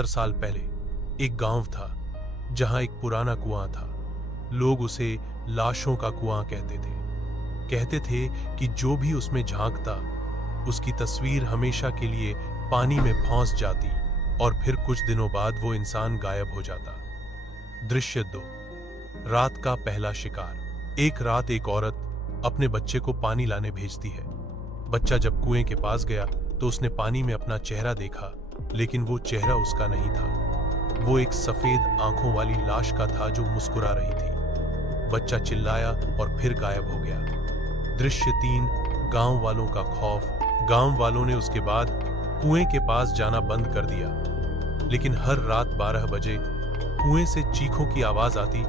70 साल पहले एक गांव था जहां एक पुराना कुआं था। लोग उसे लाशों का कुआं कहते थे कि जो भी उसमें झांकता उसकी तस्वीर हमेशा के लिए पानी में फंस जाती और फिर कुछ दिनों बाद वो इंसान गायब हो जाता। दृश्य 2। रात का पहला शिकार। एक रात एक औरत अपने बच्चे को पानी लाने भेजती है। बच्चा जब कुएं के पास गया तो उसने पानी में अपना चेहरा देखा, लेकिन वो चेहरा उसका नहीं था। वो एक सफेद आंखों वाली लाश का था जो मुस्कुरा रही थी। बच्चा चिल्लाया और फिर गायब हो गया। दृश्य 3। गांव वालों का खौफ। गांव वालों ने उसके बाद कुएं के पास जाना बंद कर दिया, लेकिन हर रात 12 बजे कुएं से चीखों की आवाज आती,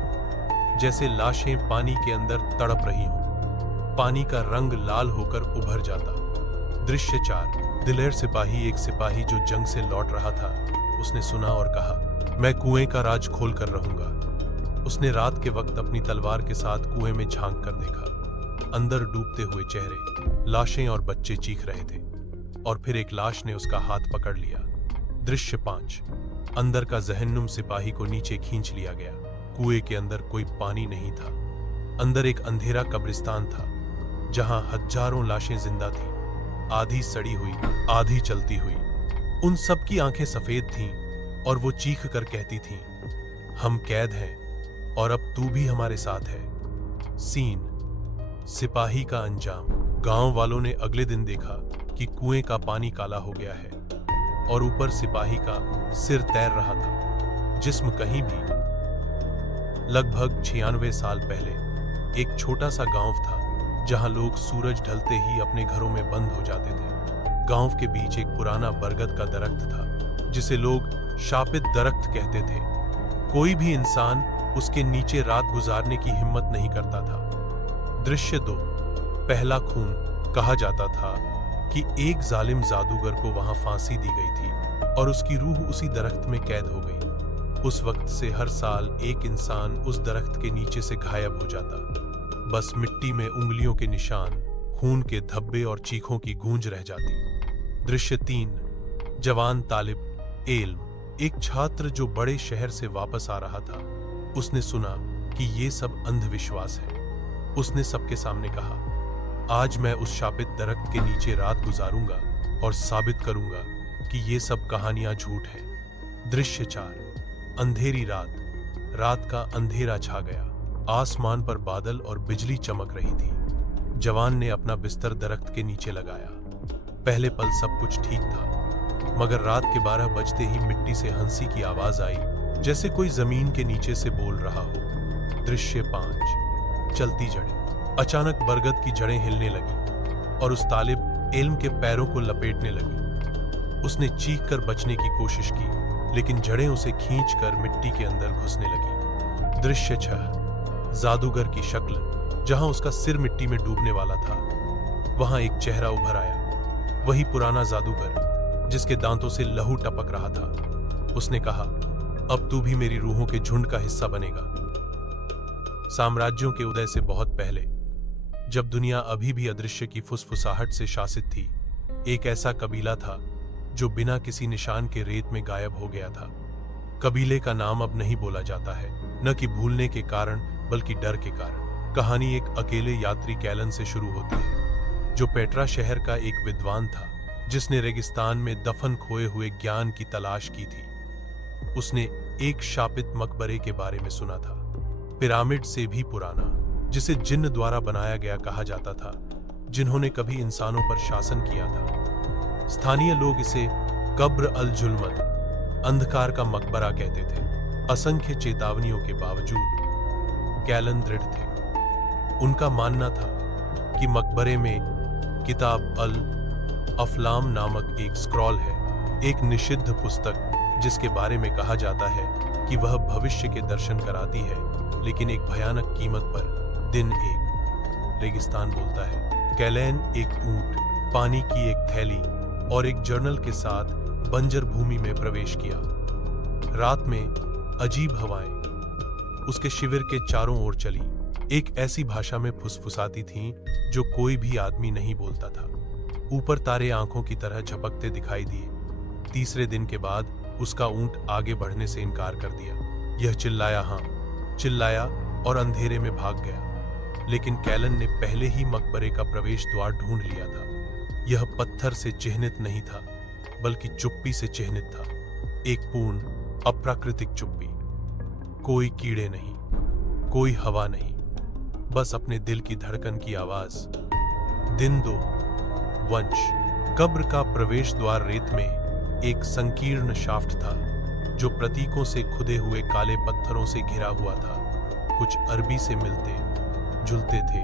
जैसे लाशें पानी के अंदर तड़प रही हों। पानी का रंग लाल होकर उभर जाता। दृश्य 4। दिलेर सिपाही। एक सिपाही जो जंग से लौट रहा था, उसने सुना और कहा, मैं कुएं का राज खोल कर रहूंगा। उसने रात के वक्त अपनी तलवार के साथ कुएं में झांक कर देखा। अंदर डूबते हुए चेहरे, लाशें और बच्चे चीख रहे थे, और फिर एक लाश ने उसका हाथ पकड़ लिया। दृश्य 5। अंदर का जहन्नुम सिपाही को नीचे खींच लिया गया। कुएं के अंदर कोई पानी नहीं था। अंदर एक अंधेरा कब्रिस्तान था जहां हजारों लाशें जिंदा थीं, आधी सड़ी हुई, आधी चलती हुई। उन सब की आंखें सफेद थीं और वो चीख कर कहती थीं, हम कैद हैं और अब तू भी हमारे साथ है। सीन। सिपाही का अंजाम। गांव वालों ने अगले दिन देखा कि कुएं का पानी काला हो गया है और ऊपर सिपाही का सिर तैर रहा था, जिस्म कहीं भी। लगभग 96 साल पहले एक छोटा सा गांव था जहां लोग सूरज ढलते ही अपने घरों में बंद हो जाते थे। गांव के बीच एक पुराना बरगद का दरख्त था जिसे लोग शापित दरख्त कहते थे। कोई भी इंसान उसके नीचे रात गुजारने की हिम्मत नहीं करता था। दृश्य 2। पहला खून। कहा जाता था कि एक जालिम जादूगर को वहां फांसी दी गई थी और उसकी रूह उसी दरख्त में कैद हो गई। उस वक्त से हर साल एक इंसान उस दरख्त के नीचे से गायब हो जाता। बस मिट्टी में उंगलियों के निशान, खून के धब्बे और चीखों की गूंज रह जाती। दृश्य 3। जवान तालिब एल्म। एक छात्र जो बड़े शहर से वापस आ रहा था, उसने सुना कि ये सब अंधविश्वास है। उसने सबके सामने कहा, आज मैं उस शापित दरख्त के नीचे रात गुजारूंगा और साबित करूंगा कि ये सब कहानियां झूठ हैं। दृश्य 4। अंधेरी रात। रात का अंधेरा छा गया। आसमान पर बादल और बिजली चमक रही थी। जवान ने अपना बिस्तर दरख्त के नीचे लगाया। पहले पल सब कुछ ठीक था, मगर रात के 12 बजते ही मिट्टी से हंसी की आवाज आई, जैसे कोई जमीन के नीचे से बोल रहा हो। दृश्य 5। चलती जड़ें। अचानक बरगद की जड़ें हिलने लगी और उस तालिब इल्म के पैरों को लपेटने लगी। उसने चीख कर बचने की कोशिश की, लेकिन जड़ें उसे खींच कर मिट्टी के अंदर घुसने लगी। दृश्य 6। जादूगर की शक्ल। जहां उसका सिर मिट्टी में डूबने वाला था, वहां एक चेहरा उभर आया। वही पुराना जादूगर जिसके दांतों से लहू टपक रहा था। उसने कहा, अब तू भी मेरी रूहों के झुंड का हिस्सा बनेगा। साम्राज्यों के उदय से बहुत पहले, जब दुनिया अभी भी अदृश्य की फुसफुसाहट से शासित थी, एक ऐसा कबीला था जो बिना किसी निशान के रेत में गायब हो गया था। कबीले का नाम अब नहीं बोला जाता है, न कि भूलने के कारण बल्कि डर के कारण। कहानी एक अकेले यात्री कैलन से शुरू होती है, जो पेट्रा शहर का एक विद्वान था जिसने रेगिस्तान में दफन खोए हुए ज्ञान की तलाश की थी। उसने एक शापित मकबरे के बारे में सुना था, पिरामिड से भी पुराना, जिसे जिन्न द्वारा बनाया गया कहा जाता था, जिन्होंने कभी इंसानों पर शासन किया था। स्थानीय लोग इसे कब्र अल जुल्मत, अंधकार का मकबरा कहते थे। असंख्य चेतावनियों के बावजूद कैलन दृढ़ थे। उनका मानना था कि मकबरे में किताब अल अफलाम नामक एक स्क्रॉल है, एक निषिद्ध पुस्तक जिसके बारे में कहा जाता है कि वह भविष्य के दर्शन कराती है, लेकिन एक भयानक कीमत पर। दिन 1। रेगिस्तान बोलता है। कैलेन एक ऊंट, पानी की एक थैली और एक जर्नल के साथ बंजर भूमि में प्रवेश किया। रात में अजीब हवाएं उसके शिविर के चारों ओर चली, एक ऐसी भाषा में फुसफुसाती थीं जो कोई भी आदमी नहीं बोलता था। ऊपर तारे आंखों की तरह झपकते दिखाई दिए। तीसरे दिन के बाद उसका ऊंट आगे बढ़ने से इनकार कर दिया। यह चिल्लाया, हाँ चिल्लाया, और अंधेरे में भाग गया। लेकिन कैलन ने पहले ही मकबरे का प्रवेश द्वार ढूंढ लिया था। यह पत्थर से चिह्नित नहीं था, बल्कि चुप्पी से चिह्नित था, एक पूर्ण अप्राकृतिक चुप्पी। कोई कीड़े नहीं, कोई हवा नहीं, बस अपने दिल की धड़कन की आवाज। दिन 2, वंश। कब्र का प्रवेश द्वार रेत में एक संकीर्ण शाफ्ट था, जो प्रतीकों से खुदे हुए काले पत्थरों से घिरा हुआ था। कुछ अरबी से मिलते जुलते थे,